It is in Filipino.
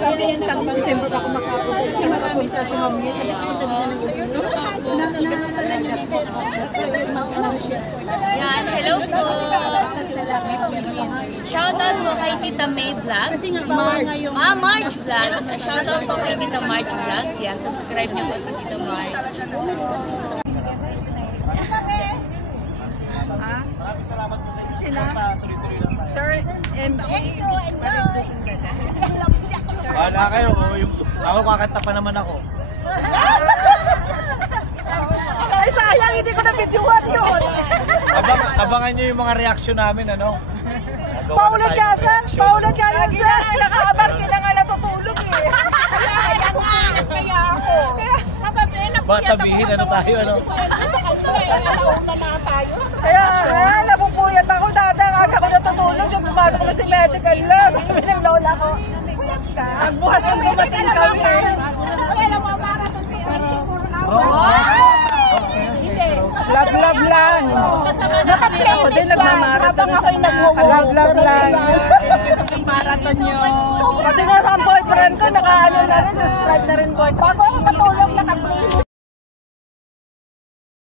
Sabi yan sa December ako makapunta si Mami. Yan, hello po. Shoutout po kay Tita May Vlogs. March Vlogs. Shoutout po kay Tita March Vlogs. Yan, subscribe niyo po sa Tita March. Maraming salamat po sa inyo. Sila? Tuloy-tuloy lang tayo. Sir, MJ, Bahala kayo. Ako kakanta pa naman ako. ay sayang, hindi ko na-videoan yun. Abangan nyo yung mga reaksyon namin, ano? Paulat ka, sir. Paulat ka lang, sir. Nakaabar, kailangan natutulog eh. Kaya ako. Ba, sabihin, ano tayo, ano? Kaya, nabupuyat ako. Dati, aga ko natutulog. Yung pumasok na si medical na. Sabi ng lola ko, puyat ka. Nagbuhat kung dumating kami. Love lang. Ako din nagmamarathon sa mga love lang. Marathon nyo. Pati nga sa boyfriend ko, naka-ano na rin, subscribe na rin boyfriend. Bago ako matulog, naka-play.